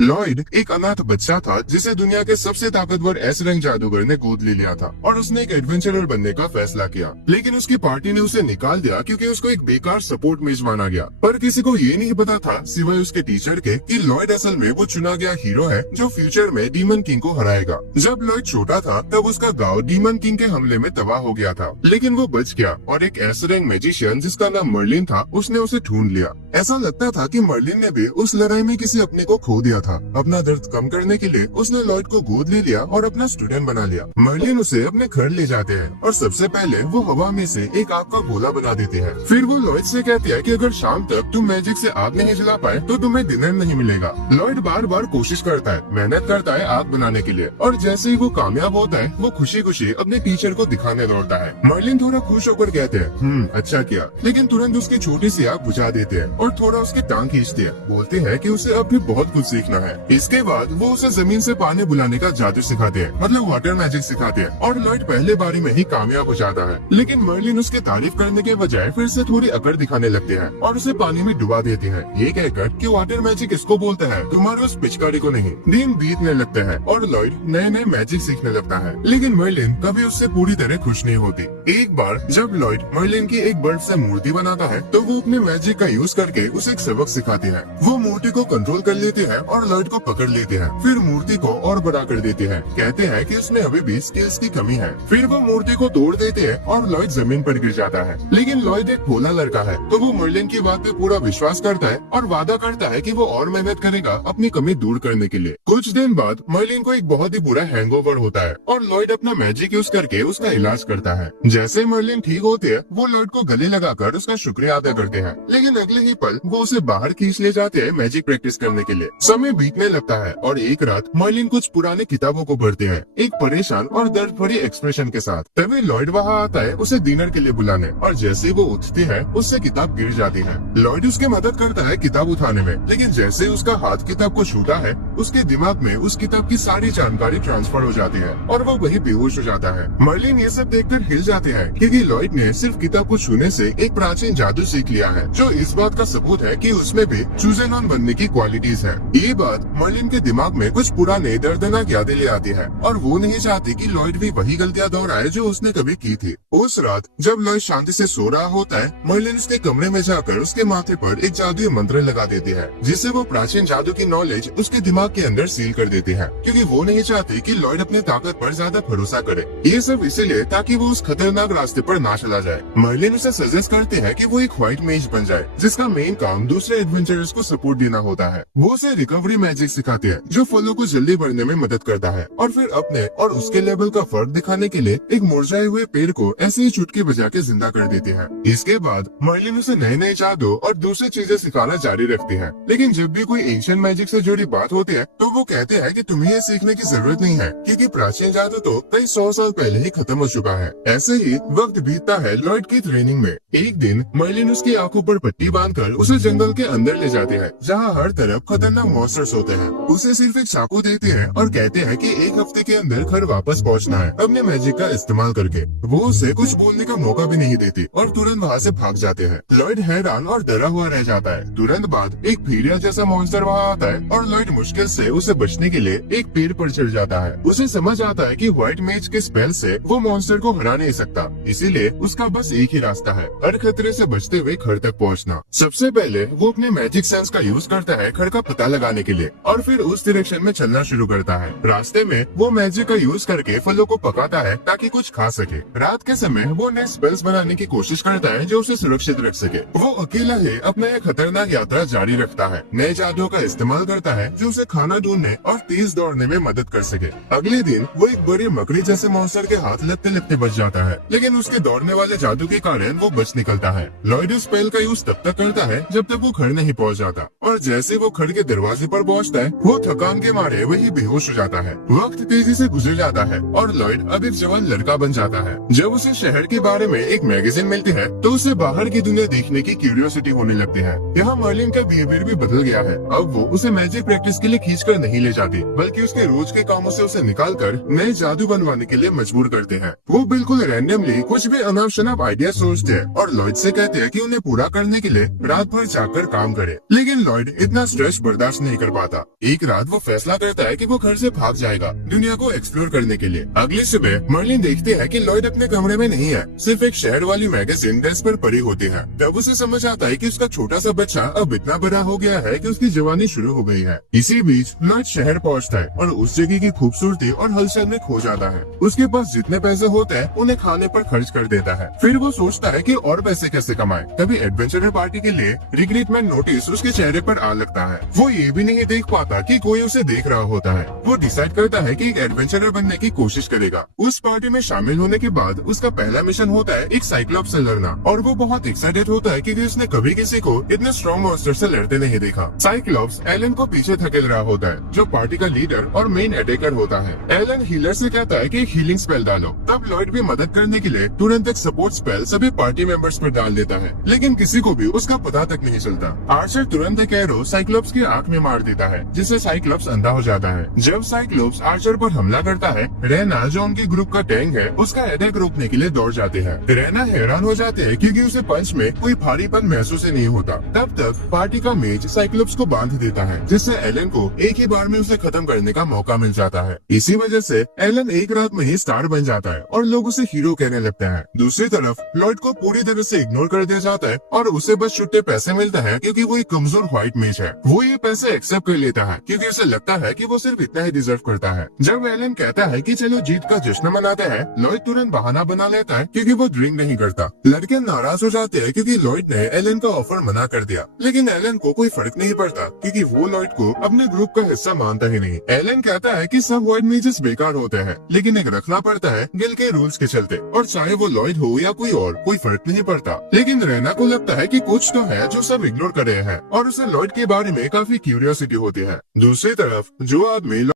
Lloyd एक अनाथ बच्चा था जिसे दुनिया के सबसे ताकतवर एस रैंक जादूगर ने गोद ले लिया था और उसने एक एडवेंचरर बनने का फैसला किया। लेकिन उसकी पार्टी ने उसे निकाल दिया क्योंकि उसको एक बेकार सपोर्ट मेज माना गया। पर किसी को ये नहीं पता था सिवाय उसके टीचर के कि लॉयड असल में वो चुना गया हीरो है जो फ्यूचर में डीमन किंग को हराएगा। जब लॉयड छोटा था तब उसका गाँव डीमन किंग के हमले में तबाह हो गया था, लेकिन वो बच गया और एक एस रैंक मैजिशियन जिसका नाम मर्लिन था उसने उसे ढूंढ लिया। ऐसा लगता था कि मर्लिन ने भी उस लड़ाई में किसी अपने को खो दिया था। अपना दर्द कम करने के लिए उसने लॉयड को गोद ले लिया और अपना स्टूडेंट बना लिया। मर्लिन उसे अपने घर ले जाते हैं और सबसे पहले वो हवा में से एक आग का गोला बना देते हैं। फिर वो लॉयड से कहते हैं कि अगर शाम तक तुम मैजिक से आग नहीं जला पाए तो तुम्हें डिनर नहीं मिलेगा। लॉयड बार बार कोशिश करता है, मेहनत करता है आग बनाने के लिए, और जैसे ही वो कामयाब होता है वो खुशी खुशी अपने टीचर को दिखाने दौड़ता है। मर्लिन थोड़ा खुश होकर कहते हैं अच्छा किया, लेकिन तुरंत उसकी छोटी सी आग बुझा देते हैं और थोड़ा उसकी टांग खींचते हैं। बोलते हैं कि उसे अब भी बहुत कुछ सीखना है। इसके बाद वो उसे जमीन से पानी बुलाने का जादू सिखाते हैं, मतलब वाटर मैजिक सिखाते हैं, और लॉयड पहले बारी में ही कामयाब हो जाता है। लेकिन मर्लिन उसकी तारीफ करने के बजाय फिर से थोड़ी अकड़ दिखाने लगते हैं और उसे पानी में डुबा देते हैं, ये कहकर कि वाटर मैजिक इसको बोलते हैं, तुम्हारे उस पिचकारी को नहीं। दिन बीतने लगते हैं और लॉयड नए नए मैजिक सीखने लगता है, लेकिन मर्लिन कभी उससे पूरी तरह खुश नहीं होती। एक बार जब लॉयड मर्लिन की एक बर्फ से मूर्ति बनाता है तो वो अपने मैजिक का यूज करके उसे एक सबक सिखाते हैं। वो मूर्ति को कंट्रोल कर लेते हैं और लॉयड को पकड़ लेते हैं, फिर मूर्ति को और बड़ा कर देते हैं। कहते हैं कि उसमें अभी भी स्किल्स की कमी है। फिर वो मूर्ति को तोड़ देते हैं और लॉयड जमीन पर गिर जाता है। लेकिन लॉयड एक भोला लड़का है तो वो मर्लिन की बात पे पूरा विश्वास करता है और वादा करता है कि वो और मेहनत करेगा अपनी कमी दूर करने के लिए। कुछ दिन बाद मर्लिन को एक बहुत ही बुरा हैंगओवर होता है और लॉयड अपना मैजिक यूज करके उसका इलाज करता है। जैसे मर्लिन ठीक होते है वो लॉयड को गले लगाकर उसका शुक्रिया अदा करते हैं, लेकिन अगले ही पल वो उसे बाहर खींच ले जाते हैं मैजिक प्रैक्टिस करने के लिए। समय बीतने लगता है और एक रात मर्लिन कुछ पुरानी किताबों को पढ़ते हैं, एक परेशान और दर्द भरी एक्सप्रेशन के साथ। तभी लॉयड वहाँ आता है उसे डिनर के लिए बुलाने, और जैसे ही वो उठती है उससे किताब गिर जाती है। लॉयड उसकी मदद करता है किताब उठाने में, लेकिन जैसे ही उसका हाथ किताब को छूता है उसके दिमाग में उस किताब की सारी जानकारी ट्रांसफर हो जाती है और वो वही बेहोश हो जाता है। मर्लिन ये सब देखकर हिल जाते हैं क्योंकि लॉयड ने सिर्फ किताब को छूने से एक प्राचीन जादू सीख लिया है, जो इस बात का सबूत है कि उसमें भी चूजन ऑन बनने की क्वालिटीज है। ये बात मर्लिन के दिमाग में कुछ पुराने दर्दनाक यादें ले आती है और वो नहीं चाहती कि लॉयड भी वही गलतियां दोहराए जो उसने कभी की थी। उस रात जब लॉयड शांति से सो रहा होता है, मर्लिन उसके कमरे में जाकर उसके माथे पर एक जादुई मंत्र लगा देती है, जिससे वो प्राचीन जादू की नॉलेज उसके दिमाग के अंदर सील कर देती है, क्योंकि वो नहीं चाहती कि लॉयड अपने ताकत पर ज्यादा भरोसा करे। ये सब इसलिए ताकि वो उस खतरनाक रास्ते पर ना चला जाए। मर्लिन उसे सजेस्ट करते हैं कि वो एक व्हाइट मेज बन जाए, जिसका मेन काम दूसरे एडवेंचरर्स को सपोर्ट देना होता है। वो उसे रिकवरी मैजिक सिखाते हैं जो फलों को जल्दी बढ़ने में मदद करता है, और फिर अपने और उसके लेवल का फर्क दिखाने के लिए एक मुरझाए हुए पेड़ को ऐसे ही चुटकी बजा के जिंदा कर देते हैं। इसके बाद मर्लिन उसे नए नए जादू और दूसरी चीजें सिखाना जारी रखती है, लेकिन जब भी कोई एंशिएंट मैजिक से जुड़ी बात होती है तो वो कहते हैं कि तुम्हें ये सीखने की जरूरत नहीं है, क्योंकि प्राचीन जादू तो कई 100 साल पहले ही खत्म हो चुका है। ऐसे ही वक्त बीतता है लॉयड की ट्रेनिंग में। एक दिन मर्लिन उसकी आंखों पर पट्टी बांधकर उसे जंगल के अंदर ले जाते हैं, जहाँ हर तरफ खतरनाक मॉन्स्टर्स होते हैं। उसे सिर्फ एक चाकू देते हैं और कहते हैं कि एक हफ्ते के अंदर घर वापस पहुँचना है अपने मैजिक का इस्तेमाल करके। वो उसे कुछ बोलने का मौका भी नहीं देती और तुरंत वहाँ से भाग जाते हैं। लॉयड हैरान और डरा हुआ रह जाता है। तुरंत बाद एक भीड़िया जैसा मॉन्स्टर वहाँ आता है और लॉयड मुश्किल से उसे बचने के लिए एक पेड़ पर चढ़ जाता है। उसे समझ आता है कि व्हाइट मेज के स्पेल से वो मॉन्स्टर को हरा नहीं सकता, इसीलिए उसका बस एक ही रास्ता है, हर खतरे से बचते हुए घर तक पहुँचना। सबसे पहले वो अपने मैजिक सेंस का यूज करता है घर का पता लगाने के लिए और फिर उस डायरेक्शन में चलना शुरू करता है। रास्ते में वो मैजिक का यूज करके फलों को पकाता है ताकि कुछ खा सके। रात के समय वो नए स्पेल्स बनाने की कोशिश करता है जो उसे सुरक्षित रख सके। वो अकेला ही अपना एक खतरनाक यात्रा जारी रखता है, नए जादुओं का इस्तेमाल करता है जो उसे खाना ढूंढने और तेज दौड़ने में मदद कर सके। अगले दिन वो एक बड़ी मकड़ी जैसे मॉन्स्टर के हाथ लगते लगते बच जाता है, लेकिन उसके दौड़ने वाले जादू के कारण वो बच निकलता है। लॉयड उस स्पेल का यूज तब तक करता है जब तक वो घर नहीं पहुंच जाता, और जैसे वो घर के दरवाजे पर पहुंचता है वो थकान के मारे वही बेहोश हो जाता है। वक्त तेजी से गुजर जाता है और लॉयड अब एक जवान लड़का बन जाता है। जब उसे शहर के बारे में एक मैगजीन मिलती है तो उसे बाहर की दुनिया देखने की क्यूरियोसिटी होने लगती है। यहाँ मर्लिन का बिहेवियर भी बदल गया है। अब वो उसे मैजिक प्रैक्टिस के लिए खींचकर नहीं ले जाती, बल्कि उसके रोज के कामों से उसे निकालकर नए जादू बनवाने के लिए मजबूर करते हैं। वो बिल्कुल रैंडमली कुछ भी अनाप शनाप आइडिया सोचते हैं और लॉयड से कहते हैं कि उन्हें पूरा करने के लिए रात भर जाकर काम करे। लेकिन लॉयड इतना स्ट्रेस बर्दाश्त नहीं कर पाता। एक रात वो फैसला करता है कि वो घर से भाग जाएगा दुनिया को एक्सप्लोर करने के लिए। अगली सुबह मर्लिन देखती है कि लॉयड अपने कमरे में नहीं है, सिर्फ एक शहर वाली मैगजीन डेस्क पर पड़ी होती है। तब उसे समझ आता है कि उसका छोटा सा बच्चा अब इतना बड़ा हो गया है कि उसकी जवानी शुरू हो गई है। इसी बीच लॉयड शहर पहुंचता है और उस जगह की खूबसूरती और हलचल में खो जाता है। उसके पास जितने पैसे होते हैं उन्हें खाने पर खर्च कर देता है। फिर वो सोचता है कि और पैसे कैसे कमाए। तभी एडवेंचरर पार्टी के लिए रिक्रूटमेंट नोटिस उसके चेहरे पर आ लगता है। वो ये भी नहीं देख पाता कि कोई उसे देख रहा होता है। वो डिसाइड करता है कि एक एडवेंचरर बनने की कोशिश करेगा। उस पार्टी में शामिल होने के बाद उसका पहला मिशन होता है एक साइक्लॉप्स से लड़ना, और वो बहुत एक्साइटेड होता है क्योंकि उसने कभी किसी को इतने स्ट्रॉन्ग मॉन्स्टर से लड़ते नहीं देखा। साइक्लॉप्स एलन को पीछे धकेल रहा होता है, जो पार्टी का लीडर और मेन अटैकर होता है। एलन हीलर से कहता है कि एक हीलिंग स्पेल डालो। तब लॉयड भी मदद करने के लिए तुरंत एक सपोर्ट स्पेल सभी पार्टी मेंबर्स पर डाल देता है, लेकिन किसी को भी उसका पता तक नहीं चलता। आर्चर तुरंत एक एरो साइक्लोप्स की आंख में मार देता है, जिससे साइक्लोप्स अंधा हो जाता है। जब साइक्लोप्स आर्चर पर हमला करता है, रेना जो उनके ग्रुप का टैंक है उसका अटैक रोकने के लिए दौड़ जाते हैं। रेना हैरान हो जाते हैं क्योंकि उसे पंच में कोई भारीपन महसूस ही नहीं होता। तब तक पार्टी का मेज साइक्लोप्स को बांध देता है, जिससे एलन को एक ही बार में उसे खत्म करने का मौका मिल जाता है। इसी वजह से एलन एक रात में ही स्टार बन जाता है और लोग उसे हीरो कहने लगते हैं। दूसरी तरफ लॉयड को पूरी तरह से इग्नोर कर दिया जाता है और उसे बस छुट्टे पैसे मिलता है क्योंकि वो एक कमजोर व्हाइट मेज है। वो ये पैसे एक्सेप्ट कर लेता है क्योंकि उसे लगता है कि वो सिर्फ इतना ही डिजर्व करता है। जब एलन कहता है कि चलो जीत का जश्न मनाते हैं, लॉयड तुरंत बहाना बना लेता है क्योंकि वो ड्रिंक नहीं करता। लड़के नाराज हो जाते हैं क्योंकि लॉयड ने एलन का ऑफर मना कर दिया, लेकिन एलन को कोई फर्क नहीं पड़ता क्योंकि वो लॉयड को अपने ग्रुप का हिस्सा मानता ही नहीं। एलन कहता है कि सब व्हाइट मेजेस बेकार होते हैं, लेकिन एक रखना पड़ता है गिल के रूल्स के चलते, और चाहे वो लॉयड हो या कोई और, कोई फर्क नहीं पड़ता। लेकिन रेना को लगता है कि कुछ तो है जो सब इग्नोर कर रहे हैं और उसे लॉयड के बारे में काफी क्यूरियोसिटी होती है। दूसरी तरफ जो आदमी